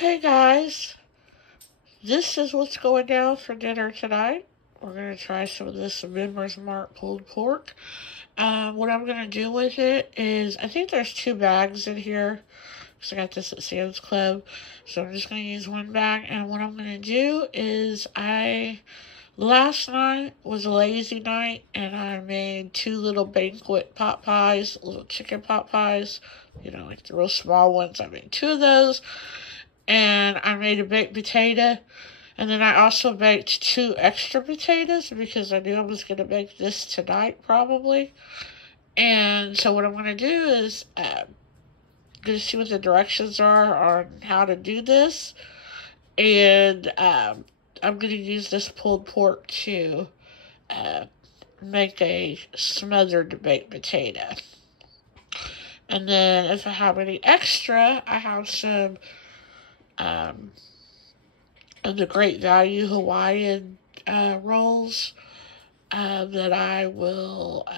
Okay, guys, this is what's going down for dinner tonight. We're going to try some of this Members Mark pulled pork. What I'm going to do with it is, I think there's 2 bags in here, because I got this at Sam's Club. So I'm just going to use 1 bag, and what I'm going to do is, last night was a lazy night, and I made 2 little banquet pot pies, little chicken pot pies, like the real small ones. I made 2 of those. And I made a baked potato. And then I also baked 2 extra potatoes because I knew I was going to make this tonight probably. And so what I'm going to do is going to see what the directions are on how to do this. And I'm going to use this pulled pork to make a smothered baked potato. And then if I have any extra, I have some of the Great Value Hawaiian rolls that I will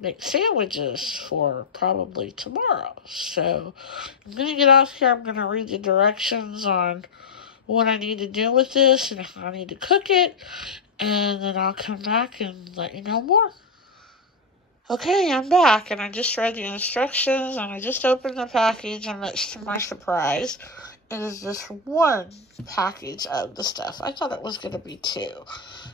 make sandwiches for probably tomorrow. So I'm going to get off here. I'm going to read the directions on what I need to do with this and how I need to cook it. And then I'll come back and let you know more. Okay, I'm back, and I just read the instructions, and I just opened the package, and much to my surprise, it is just 1 package of the stuff. I thought it was going to be 2.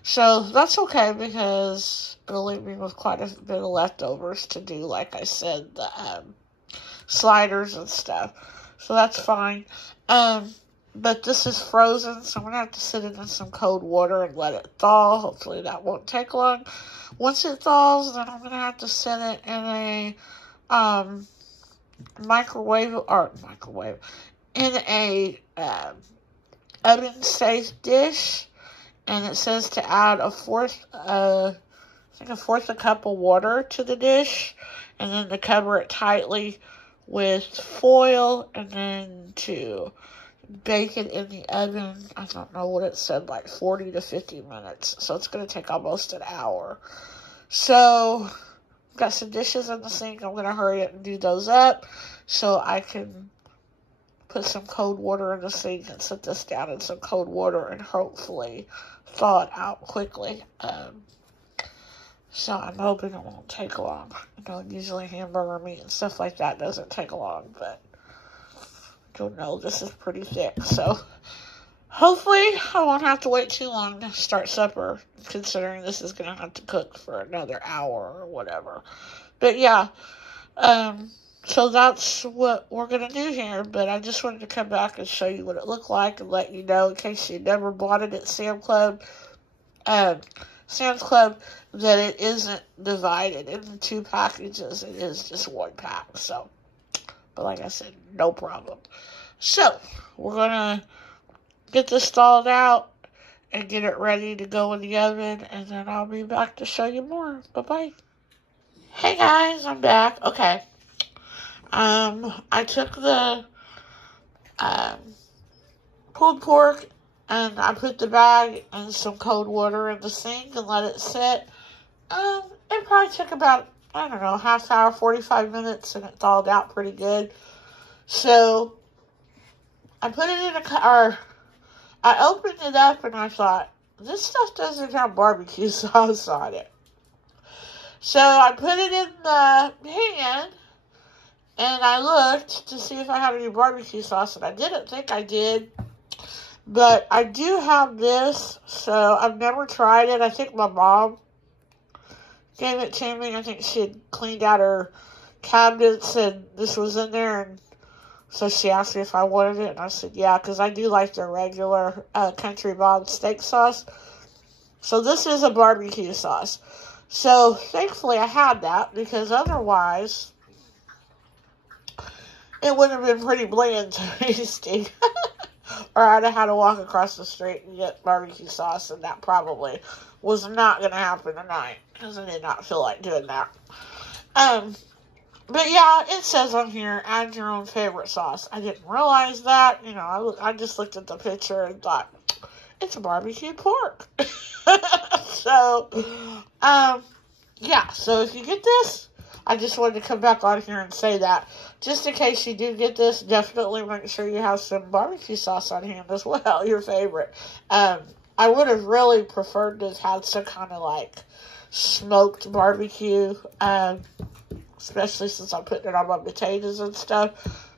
So that's okay, because it'll leave me with quite a bit of leftovers to do, like I said, the sliders and stuff. So that's fine. But this is frozen, so I'm going to have to sit it in some cold water and let it thaw. Hopefully that won't take long. Once it thaws, then I'm going to have to set it in a in a oven-safe dish. And it says to add a fourth a cup of water to the dish. And then to cover it tightly with foil. And then to bake it in the oven, I don't know what it said, like 40 to 50 minutes. So it's going to take almost an hour. So, I've got some dishes in the sink. I'm going to hurry up and do those up so I can put some cold water in the sink and set this down in some cold water and hopefully thaw it out quickly. So I'm hoping it won't take long. Usually hamburger meat and stuff like that doesn't take long, but don't know, this is pretty thick, so hopefully I won't have to wait too long to start supper, considering this is going to have to cook for another hour or whatever. But yeah, so that's what we're going to do here, but I just wanted to come back and show you what it looked like and let you know, in case you never bought it at Sam's Club, that it isn't divided into 2 packages. It is just 1 pack, so. But like I said, no problem. So, we're going to get this thawed out and get it ready to go in the oven. And then I'll be back to show you more. Bye-bye. Hey guys, I'm back. Okay. I took the pulled pork and I put the bag in some cold water in the sink and let it sit. It probably took about, I don't know, half hour, 45 minutes, and it thawed out pretty good. So, I put it in I opened it up and I thought, this stuff doesn't have barbecue sauce on it. So, I put it in the pan, and I looked to see if I had any barbecue sauce, and I didn't think I did. But I do have this, so I've never tried it. I think my mom gave it to me. I think she had cleaned out her cabinets and this was in there, and so she asked me if I wanted it, and I said yeah, because I do like their regular Country Bob steak sauce. So this is a barbecue sauce. So thankfully I had that, because otherwise it would have been pretty bland tasting. Or I'd have had to walk across the street and get barbecue sauce, and that probably was not going to happen tonight, because I did not feel like doing that. But yeah, it says on here, add your own favorite sauce. I didn't realize that. I just looked at the picture and thought, it's a barbecue pork. So, yeah, so if you get this, I just wanted to come back on here and say that. Just in case you do get this, definitely make sure you have some barbecue sauce on hand as well, your favorite. I would have really preferred to have had some kind of like smoked barbecue, especially since I'm putting it on my potatoes and stuff.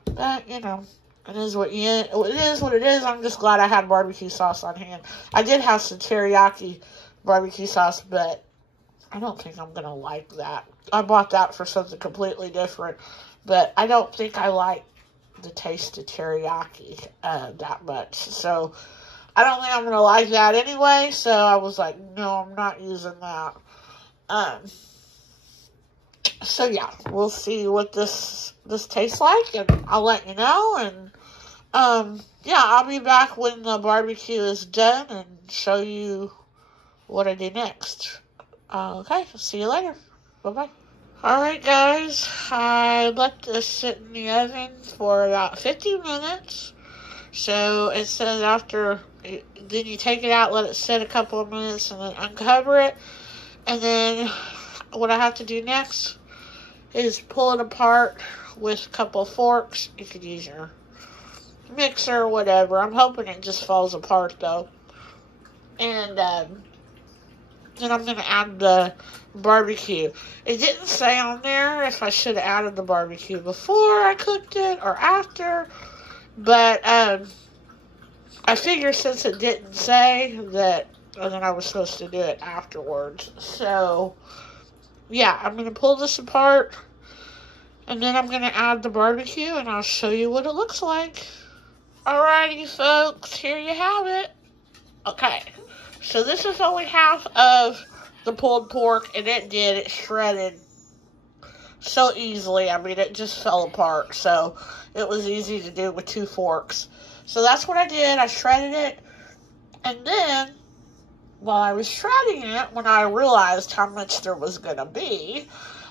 But, you know, it is what it is. I'm just glad I had barbecue sauce on hand. I did have some teriyaki barbecue sauce, but I don't think I'm going to like that. I bought that for something completely different, but I don't think I like the taste of teriyaki that much. So I don't think I'm going to like that anyway, so I was like, no, I'm not using that. So yeah, we'll see what this tastes like, and I'll let you know, and yeah, I'll be back when the barbecue is done and show you what I do next. Okay, see you later. Bye-bye. Alright, guys, I let this sit in the oven for about 50 minutes. So it says then you take it out, let it sit a couple of minutes, and then uncover it. And then what I have to do next is pull it apart with a couple of forks. You could use your mixer or whatever. I'm hoping it just falls apart, though. And then I'm going to add the barbecue. It didn't say on there if I should have added the barbecue before I cooked it or after. But I figure since it didn't say that, and then I was supposed to do it afterwards. So, yeah, I'm going to pull this apart, and then I'm going to add the barbecue, and I'll show you what it looks like. Alrighty, folks, here you have it. Okay, so this is only half of the pulled pork, and it shredded so easily. I mean, it just fell apart, so it was easy to do with 2 forks. So that's what I did. I shredded it, and then while I was shredding it, when I realized how much there was going to be,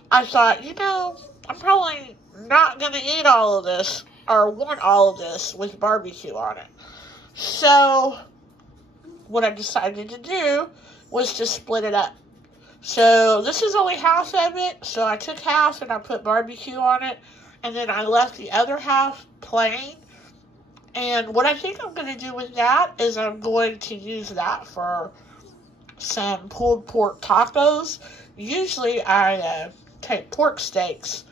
I thought, you know, I'm probably not going to eat all of this or want all of this with barbecue on it. So what I decided to do was to split it up. So this is only half of it, so I took half and I put barbecue on it, and then I left the other half plain. And what I think I'm going to do with that is I'm going to use that for some pulled pork tacos. Usually I take pork steaks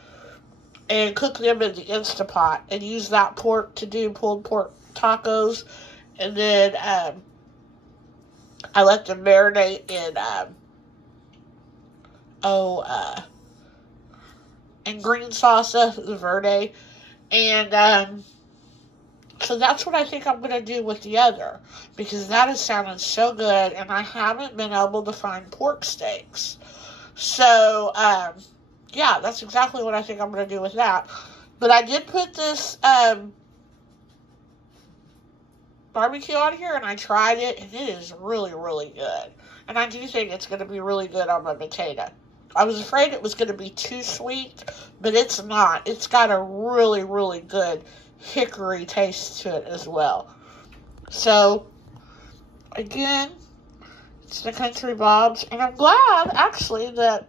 and cook them in the Instapot and use that pork to do pulled pork tacos. And then I let them marinate in green salsa, the verde. And so that's what I think I'm going to do with the other, because that has sounded so good, and I haven't been able to find pork steaks. So, yeah, that's exactly what I think I'm going to do with that. But I did put this barbecue on here, and I tried it, and it is really, really good. And I do think it's going to be really good on my potato. I was afraid it was going to be too sweet, but it's not. It's got a really, really good hickory taste to it as well. So, again, it's the Country Bob's, and I'm glad, actually, that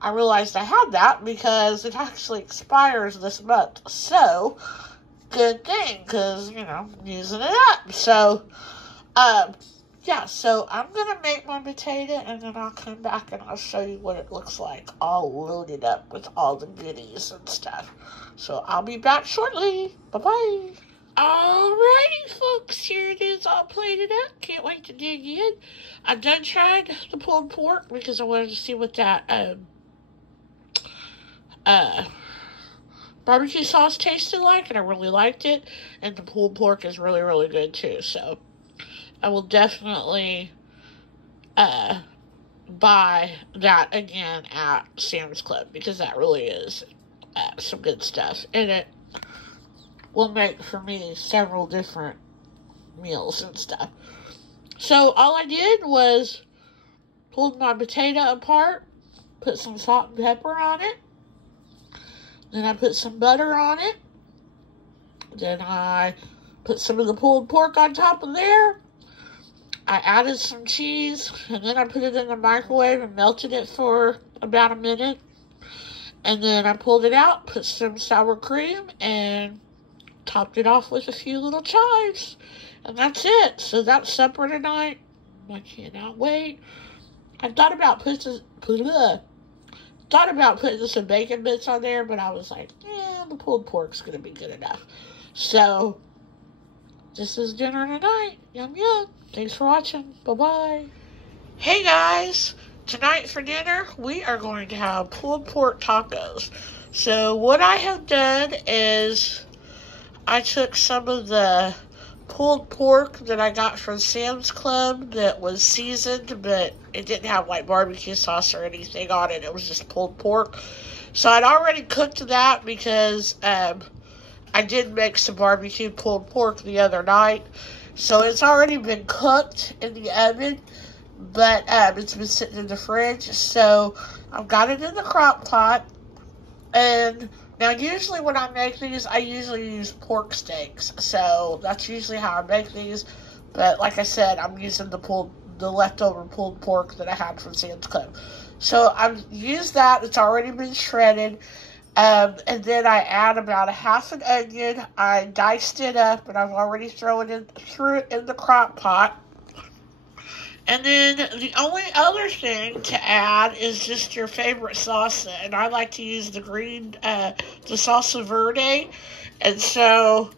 I realized I had that, because it actually expires this month. So, good thing, because, you know, I'm using it up. So, yeah, so I'm going to make my potato, and then I'll come back and I'll show you what it looks like, all loaded up with all the goodies and stuff. So I'll be back shortly. Bye-bye. Alrighty, folks, here it is all plated up. Can't wait to dig in. I've done tried the pulled pork because I wanted to see what that barbecue sauce tasted like, and I really liked it. And the pulled pork is really, really good too. So I will definitely buy that again at Sam's Club, because that really is some good stuff. And it will make for me several different meals and stuff. So all I did was pulled my potato apart, put some salt and pepper on it. Then I put some butter on it. Then I put some of the pulled pork on top of there. I added some cheese, and then I put it in the microwave and melted it for about a minute. And then I pulled it out, put some sour cream, and topped it off with a few little chives. And that's it. So that's supper tonight. I cannot wait. I thought about putting some bacon bits on there, but I was like, yeah, the pulled pork's going to be good enough. So, this is dinner tonight. Yum, yum. Thanks for watching. Bye-bye. Hey, guys. Tonight for dinner, we are going to have pulled pork tacos. So, what I have done is I took some of the pulled pork that I got from Sam's Club that was seasoned, but it didn't have like barbecue sauce or anything on it. It was just pulled pork. So I'd already cooked that because I did make some barbecue pulled pork the other night. So it's already been cooked in the oven, but it's been sitting in the fridge. So I've got it in the crock pot. And now, usually when I make these, I usually use pork steaks. So, that's usually how I make these. But, like I said, I'm using the leftover pulled pork that I had from Sam's Club. So, I've used that. It's already been shredded. And then I add about a half an onion. I diced it up, and I've already threw it in the crock pot. And then the only other thing to add is just your favorite salsa. And I like to use the salsa verde. And so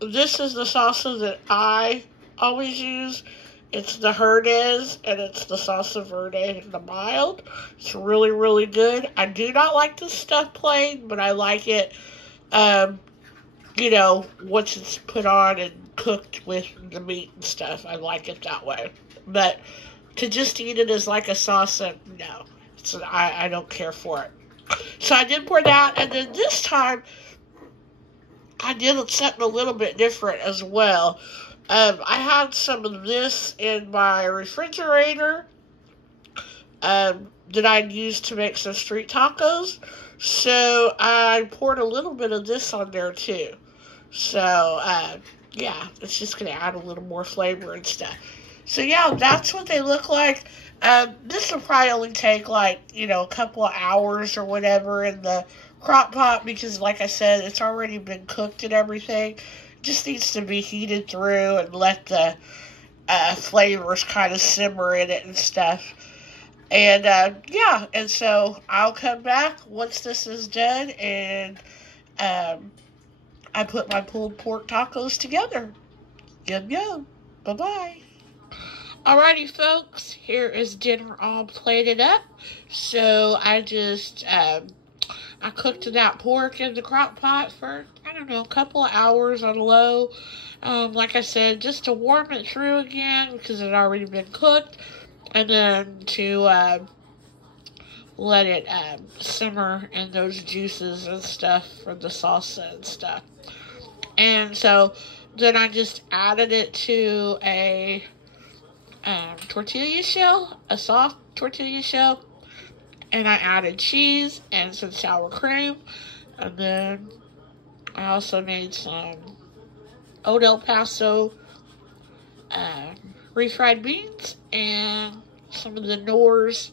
this is the salsa that I always use. It's the Herdez, and it's the salsa verde, the mild. It's really, really good. I do not like the stuff plain, but I like it, once it's put on and cooked with the meat and stuff. I like it that way. But to just eat it as like a salsa, no. I don't care for it. So I did pour that, and then this time I did something a little bit different as well. I had some of this in my refrigerator that I'd use to make some street tacos. So I poured a little bit of this on there too. So, yeah, it's just going to add a little more flavor and stuff. So, yeah, that's what they look like. This will probably only take, a couple of hours or whatever in the crock pot because, like I said, it's already been cooked and everything. It just needs to be heated through and let the flavors kind of simmer in it and stuff. And, and so I'll come back once this is done and I put my pulled pork tacos together. Yum, yum. Bye-bye. Alrighty, folks, here is dinner all plated up. So I just, I cooked that pork in the crock pot for, a couple of hours on low. Like I said, just to warm it through again because it had already been cooked. And then to let it simmer in those juices and stuff from the salsa and stuff. And so then I just added it to a tortilla shell, a soft tortilla shell, and I added cheese and some sour cream, and then I also made some Old El Paso refried beans and some of the Knorr's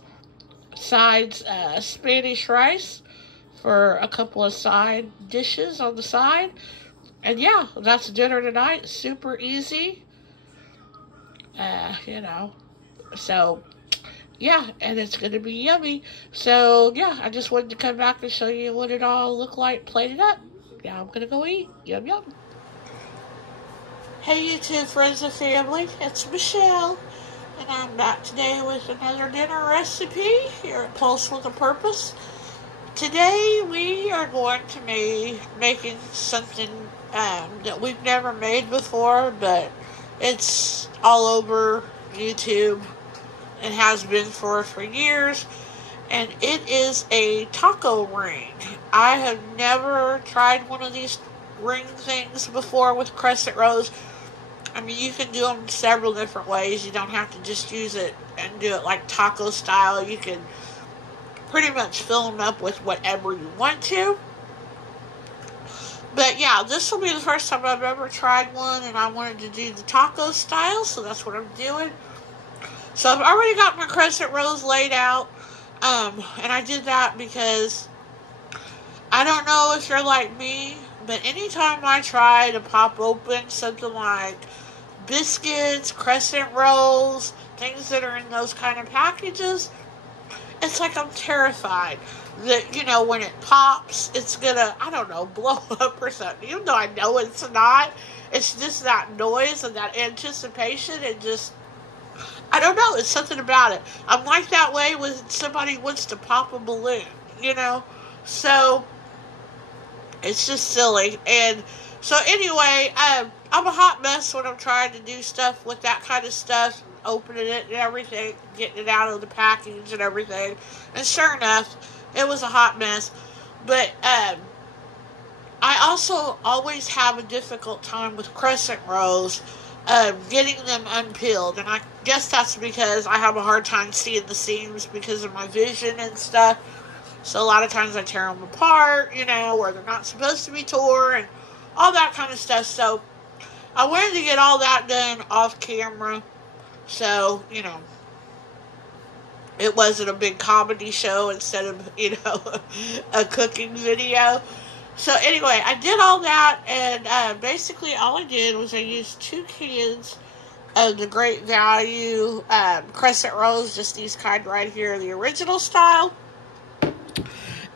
sides Spanish rice for a couple of side dishes on the side. And yeah, that's dinner tonight. Super easy. So, yeah, and it's going to be yummy. So, yeah, I just wanted to come back and show you what it all looked like plated up. Now I'm going to go eat. Yum, yum. Hey, YouTube friends and family. It's Michelle. And I'm back today with another dinner recipe here at Pulse with a Purpose. Today, we are going to be making something that we've never made before, but it's all over YouTube. It has been for years, and it is a taco ring. I have never tried one of these ring things before with crescent rolls. I mean, you can do them several different ways. You don't have to just use it and do it like taco style. You can pretty much fill them up with whatever you want to. But yeah, this will be the first time I've ever tried one, and I wanted to do the taco style, so that's what I'm doing. So I've already got my crescent rolls laid out. And I did that because I don't know if you're like me, but anytime I try to pop open something like biscuits, crescent rolls, things that are in those kind of packages, it's like I'm terrified that, when it pops, it's gonna, I don't know, blow up or something. Even though I know it's not, it's just that noise and that anticipation and just, I don't know, it's something about it. I'm like that way when somebody wants to pop a balloon, you know? So, it's just silly. And so anyway, I'm a hot mess when I'm trying to do stuff with that kind of stuff, opening it and everything, getting it out of the package and everything. And sure enough, it was a hot mess. But I also always have a difficult time with crescent rolls, getting them unpeeled. And I guess that's because I have a hard time seeing the seams because of my vision and stuff. So a lot of times I tear them apart, where they're not supposed to be tore and all that kind of stuff. So I wanted to get all that done off camera. So, it wasn't a big comedy show instead of, a cooking video. So anyway, I did all that, and basically all I did was I used 2 cans of the Great Value crescent rolls, just these kind right here, the original style.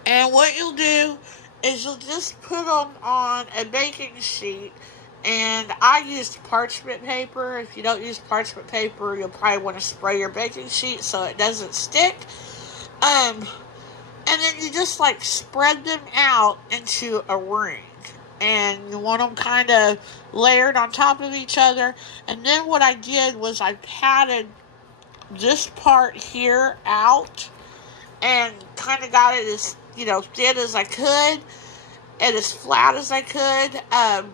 And what you'll do is you'll just put them on a baking sheet. And I used parchment paper. If you don't use parchment paper, you'll probably want to spray your baking sheet so it doesn't stick. And then you just spread them out into a ring. And you want them kind of layered on top of each other. And then what I did was I patted this part here out and kind of got it as thin as I could and as flat as I could,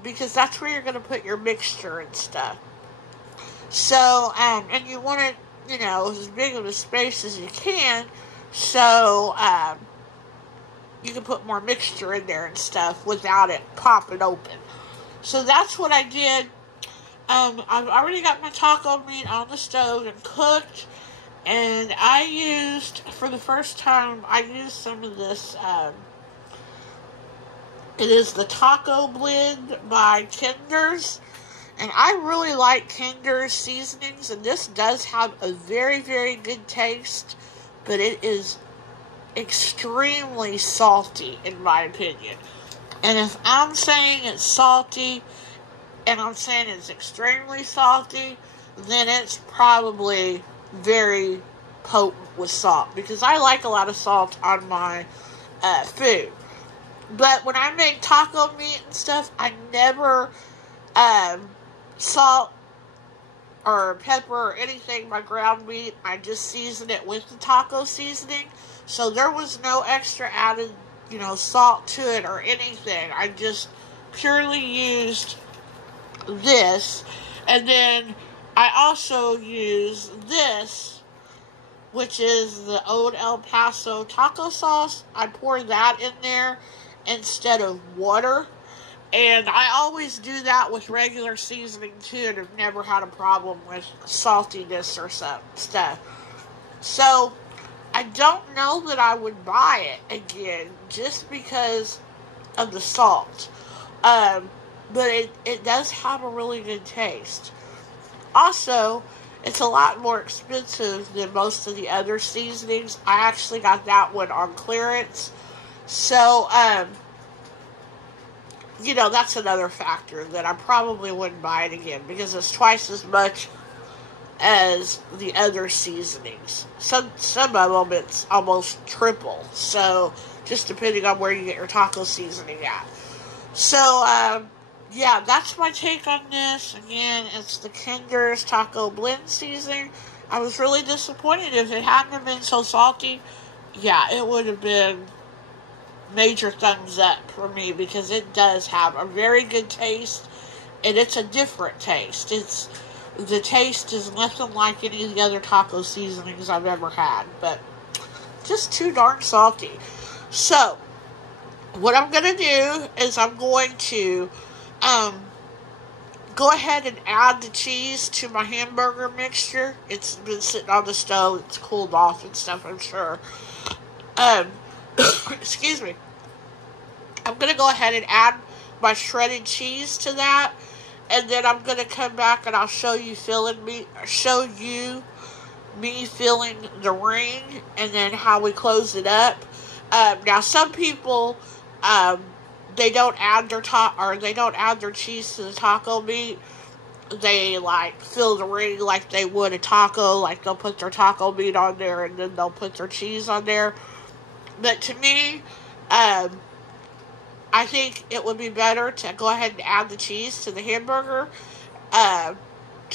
because that's where you're going to put your mixture and stuff. So, and you want it, as big of a space as you can, so you can put more mixture in there and stuff without it popping open. So that's what I did. I've already got my taco meat on the stove and cooked. And I used, for the first time, I used some of this, it is the Taco Blend by Kinder's. And I really like Kinder's seasonings, and this does have a very, very good taste, but it is extremely salty, in my opinion. And if I'm saying it's salty, and I'm saying it's extremely salty, then it's probably very potent with salt, because I like a lot of salt on my food. But when I make taco meat and stuff, I never salt or pepper or anything my ground meat. I just season it with the taco seasoning, so there was no extra added salt to it or anything. I just purely used this. And then I also use this, which is the Old El Paso taco sauce. I pour that in there instead of water. And I always do that with regular seasoning too, and have never had a problem with saltiness or stuff. So I don't know that I would buy it again just because of the salt. But it does have a really good taste. Also, it's a lot more expensive than most of the other seasonings. I actually got that one on clearance. So, that's another factor that I probably wouldn't buy it again, because it's twice as much as the other seasonings. Some of them it's almost triple. So, just depending on where you get your taco seasoning at. So, yeah, that's my take on this. Again, it's the Kinder's Taco Blend seasoning. I was really disappointed. If it hadn't been so salty, yeah, it would have been major thumbs up for me, because it does have a very good taste, and it's a different taste. The taste is nothing like any of the other taco seasonings I've ever had, but just too darn salty. So, what I'm going to do is I'm going to go ahead and add the cheese to my hamburger mixture. It's been sitting on the stove. It's cooled off and stuff, I'm sure. Excuse me. I'm going to go ahead and add my shredded cheese to that. And then I'm going to come back and I'll show you me filling the ring and then how we close it up. Now some people, they don't add their cheese to the taco meat. They like fill the ring like they would a taco. Like they'll put their taco meat on there and then they'll put their cheese on there. But to me, I think it would be better to go ahead and add the cheese to the hamburger, to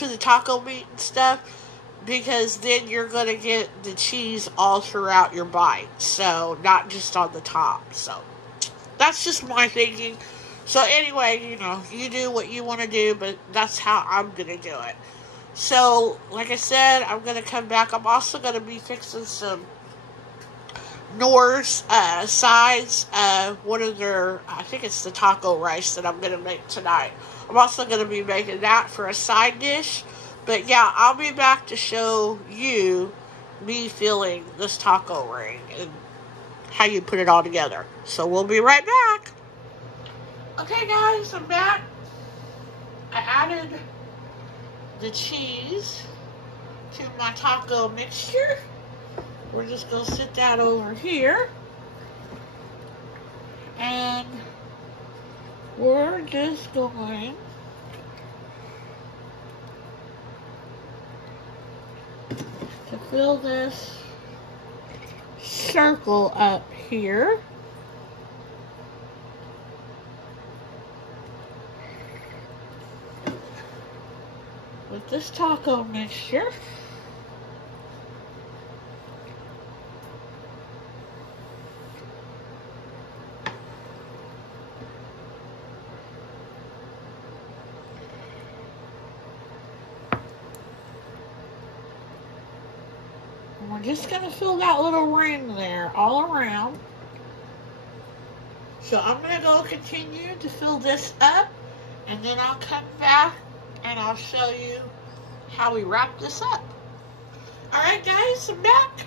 the taco meat and stuff, because then you're going to get the cheese all throughout your bite, so not just on the top. So that's just my thinking. So anyway, you do what you want to do, but that's how I'm going to do it. So, like I said, I'm going to come back. I'm also going to be fixing some Nor's sides, one of their, I think it's the taco rice that I'm going to make tonight. I'm also going to be making that for a side dish. But yeah, I'll be back to show you me filling this taco ring and how you put it all together. So we'll be right back. Okay guys, I'm back. I added the cheese to my taco mixture. We're just going to sit that over here. And we're just going to fill this circle up here. With this taco mixture. We're just going to fill that little ring there all around. So I'm going to go continue to fill this up, and then I'll come back and I'll show you how we wrap this up. Alright guys, I'm back,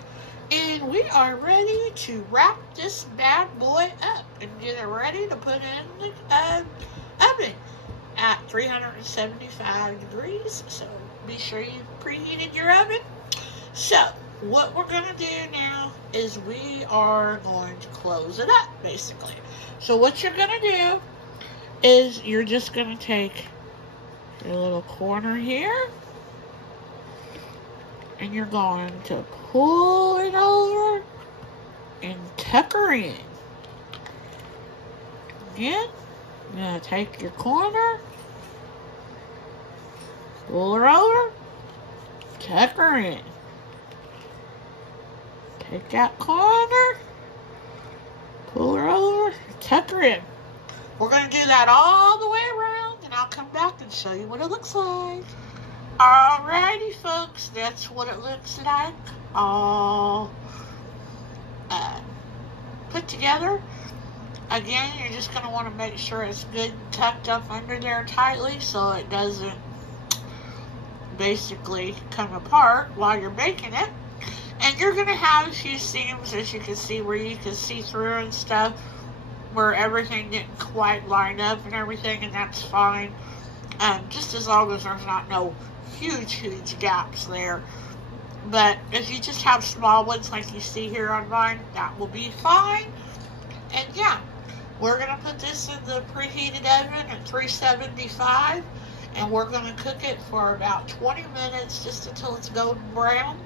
and we are ready to wrap this bad boy up and get it ready to put in the oven at 375 degrees. So be sure you preheated your oven. So what we're going to do now is we are going to close it up, basically. So what you're going to do is you're just going to take your little corner here, and you're going to pull it over and tuck her in. Again, you're going to take your corner, pull her over, tuck her in. Take that corner, pull her over, tuck her in. We're going to do that all the way around, and I'll come back and show you what it looks like. Alrighty, folks, that's what it looks like, all put together. Again, you're just going to want to make sure it's good and tucked up under there tightly so it doesn't basically come apart while you're baking it. And you're going to have a few seams, as you can see, where you can see through and stuff, where everything didn't quite line up and everything, and that's fine. Just as long as there's not no huge gaps there. But if you just have small ones like you see here on mine, that will be fine. And yeah, we're going to put this in the preheated oven at 375, and we're going to cook it for about 20 minutes, just until it's golden brown.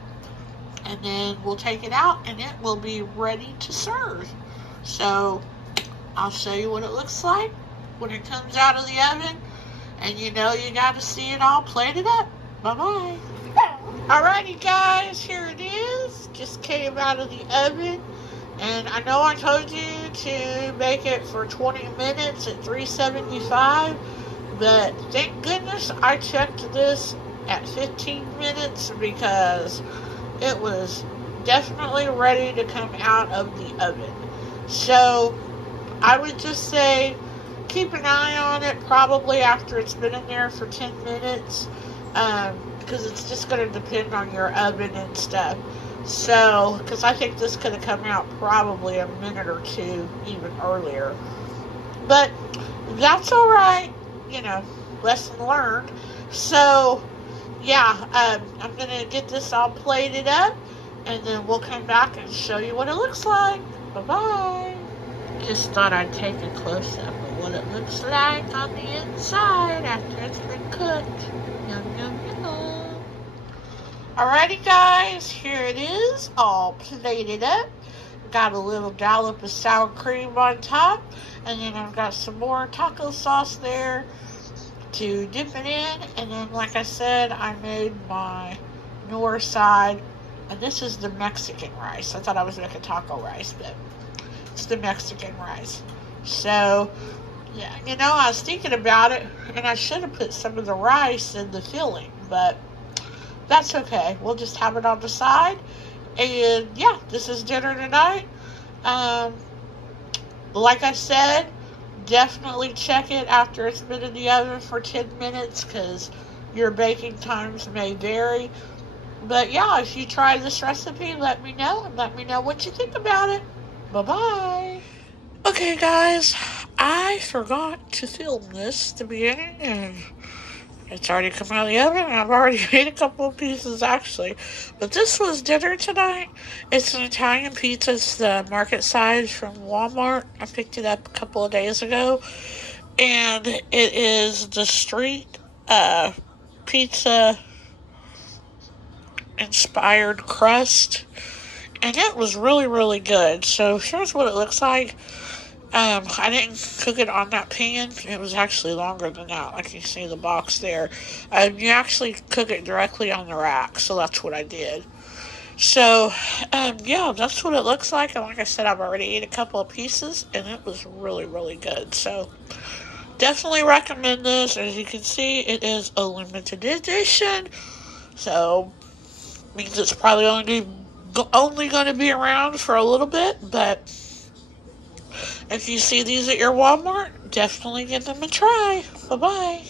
And then we'll take it out, and it will be ready to serve. So I'll show you what it looks like when it comes out of the oven. And you know you got to see it all plated up. Bye-bye. Alrighty, guys, here it is. Just came out of the oven. And I know I told you to make it for 20 minutes at 375. But thank goodness I checked this at 15 minutes, because it was definitely ready to come out of the oven. So I would just say keep an eye on it probably after it's been in there for 10 minutes. Because it's just going to depend on your oven and stuff. So, because I think this could have come out probably a minute or two even earlier. But that's alright, you know, lesson learned. So, yeah, I'm going to get this all plated up, and then we'll come back and show you what it looks like. Bye-bye. Just thought I'd take a close-up of what it looks like on the inside after it's been cooked. Yum, yum, yum. Alrighty, guys, here it is, all plated up. Got a little dollop of sour cream on top, and then I've got some more taco sauce there to dip it in. And then, like I said, I made my north side, and this is the Mexican rice. I thought I was making taco rice, but it's the Mexican rice. So, yeah, you know, I was thinking about it, and I should have put some of the rice in the filling, but that's okay. We'll just have it on the side. And yeah, this is dinner tonight. Like I said, definitely check it after it's been in the oven for 10 minutes because your baking times may vary. But yeah, if you try this recipe, let me know, and let me know what you think about it. Bye-bye. Okay, guys, I forgot to film this at the beginning, and it's already come out of the oven, and I've already made a couple of pieces, actually. But this was dinner tonight. It's an Italian pizza. It's the Marketside from Walmart. I picked it up a couple of days ago. And it is the street pizza inspired crust. And it was really, really good. So here's what it looks like. I didn't cook it on that pan. It was actually longer than that. Like you see the box there. You actually cook it directly on the rack. So that's what I did. So, yeah, that's what it looks like. And like I said, I've already ate a couple of pieces. And it was really, really good. So, definitely recommend this. As you can see, it is a limited edition. So, means it's probably only going to be around for a little bit. But if you see these at your Walmart, definitely give them a try. Bye-bye.